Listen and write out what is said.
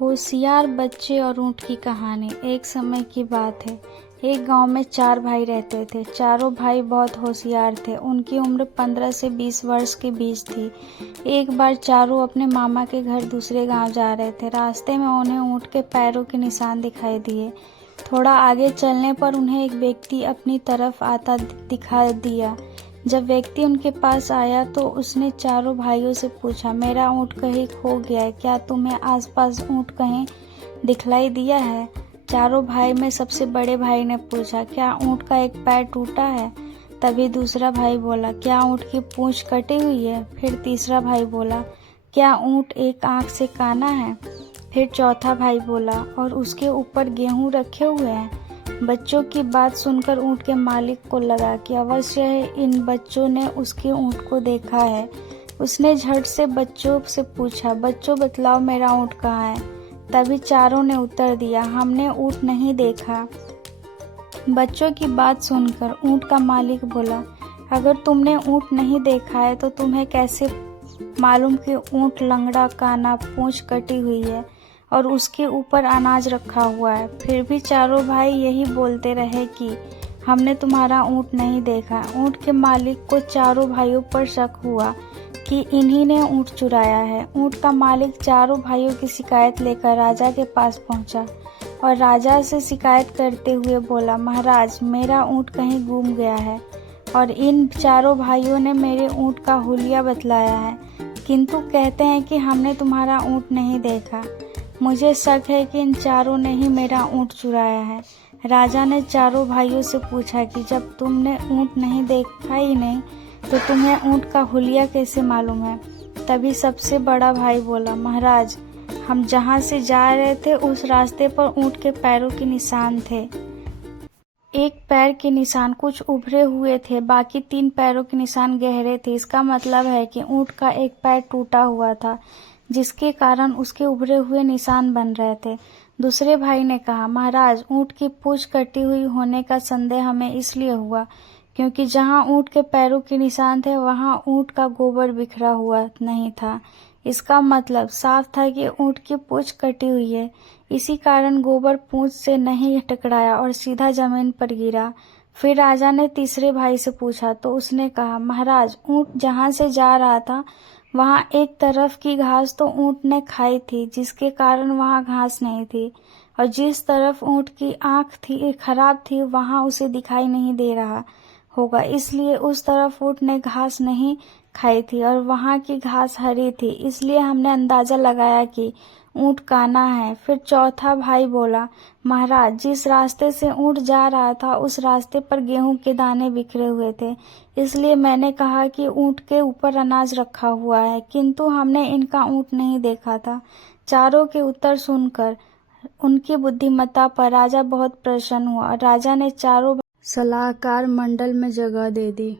होशियार बच्चे और ऊँट की कहानी। एक समय की बात है। एक गांव में 4 भाई रहते थे। चारों भाई बहुत होशियार थे। उनकी उम्र 15 से 20 वर्ष के बीच थी। एक बार चारों अपने मामा के घर दूसरे गांव जा रहे थे। रास्ते में उन्हें ऊँट के पैरों के निशान दिखाई दिए। थोड़ा आगे चलने पर उन्हें एक व्यक्ति अपनी तरफ आता दिखा दिया। जब व्यक्ति उनके पास आया तो उसने चारों भाइयों से पूछा, मेरा ऊँट कहीं खो गया है, क्या तुम्हें आसपास ऊँट कहीं दिखलाई दिया है? चारों भाई में सबसे बड़े भाई ने पूछा, क्या ऊँट का एक पैर टूटा है? तभी दूसरा भाई बोला, क्या ऊँट की पूंछ कटी हुई है? फिर तीसरा भाई बोला, क्या ऊँट एक आंख से काना है? फिर चौथा भाई बोला, और उसके ऊपर गेहूं रखे हुए हैं। बच्चों की बात सुनकर ऊँट के मालिक को लगा कि अवश्य इन बच्चों ने उसके ऊँट को देखा है। उसने झट से बच्चों से पूछा, बच्चों बतलाओ मेरा ऊँट कहाँ है? तभी चारों ने उत्तर दिया, हमने ऊँट नहीं देखा। बच्चों की बात सुनकर ऊँट का मालिक बोला, अगर तुमने ऊँट नहीं देखा है तो तुम्हें कैसे मालूम कि ऊँट लंगड़ा काना पूंछ कटी हुई है और उसके ऊपर अनाज रखा हुआ है? फिर भी चारों भाई यही बोलते रहे कि हमने तुम्हारा ऊँट नहीं देखा। ऊँट के मालिक को चारों भाइयों पर शक हुआ कि इन्हीं ने ऊँट चुराया है। ऊँट का मालिक चारों भाइयों की शिकायत लेकर राजा के पास पहुंचा और राजा से शिकायत करते हुए बोला, महाराज, मेरा ऊँट कहीं गुम गया है और इन चारों भाइयों ने मेरे ऊँट का हुलिया बतलाया है, किंतु कहते हैं कि हमने तुम्हारा ऊँट नहीं देखा। मुझे शक है कि इन चारों ने ही मेरा ऊँट चुराया है। राजा ने चारों भाइयों से पूछा कि जब तुमने ऊँट नहीं देखा ही नहीं तो तुम्हें ऊँट का हुलिया कैसे मालूम है? तभी सबसे बड़ा भाई बोला, महाराज, हम जहाँ से जा रहे थे उस रास्ते पर ऊँट के पैरों के निशान थे। एक पैर के निशान कुछ उभरे हुए थे, बाकी 3 पैरों के निशान गहरे थे। इसका मतलब है कि ऊँट का एक पैर टूटा हुआ था, जिसके कारण उसके उभरे हुए निशान बन रहे थे। दूसरे भाई ने कहा, महाराज, ऊँट की पूंछ कटी हुई होने का संदेह हमें इसलिए हुआ क्योंकि जहाँ ऊँट के पैरों के निशान थे वहाँ ऊँट का गोबर बिखरा हुआ नहीं था। इसका मतलब साफ था कि ऊँट की पूंछ कटी हुई है। इसी कारण गोबर पूंछ से नहीं टकराया और सीधा जमीन पर गिरा। फिर राजा ने तीसरे भाई से पूछा तो उसने कहा, महाराज, ऊँट जहाँ से जा रहा था वहाँ एक तरफ की घास तो ऊँट ने खाई थी, जिसके कारण वहाँ घास नहीं थी, और जिस तरफ ऊँट की आंख थी खराब थी वहाँ उसे दिखाई नहीं दे रहा होगा, इसलिए उस तरफ ऊँट ने घास नहीं खाई थी और वहाँ की घास हरी थी, इसलिए हमने अंदाजा लगाया कि ऊँट काना है। फिर चौथा भाई बोला, महाराज, जिस रास्ते से ऊँट जा रहा था उस रास्ते पर गेहूं के दाने बिखरे हुए थे, इसलिए मैंने कहा कि ऊँट के ऊपर अनाज रखा हुआ है, किंतु हमने इनका ऊँट नहीं देखा था। चारों के उत्तर सुनकर उनकी बुद्धिमत्ता पर राजा बहुत प्रसन्न हुआ और राजा ने चारों सलाहकार मंडल में जगह दे दी।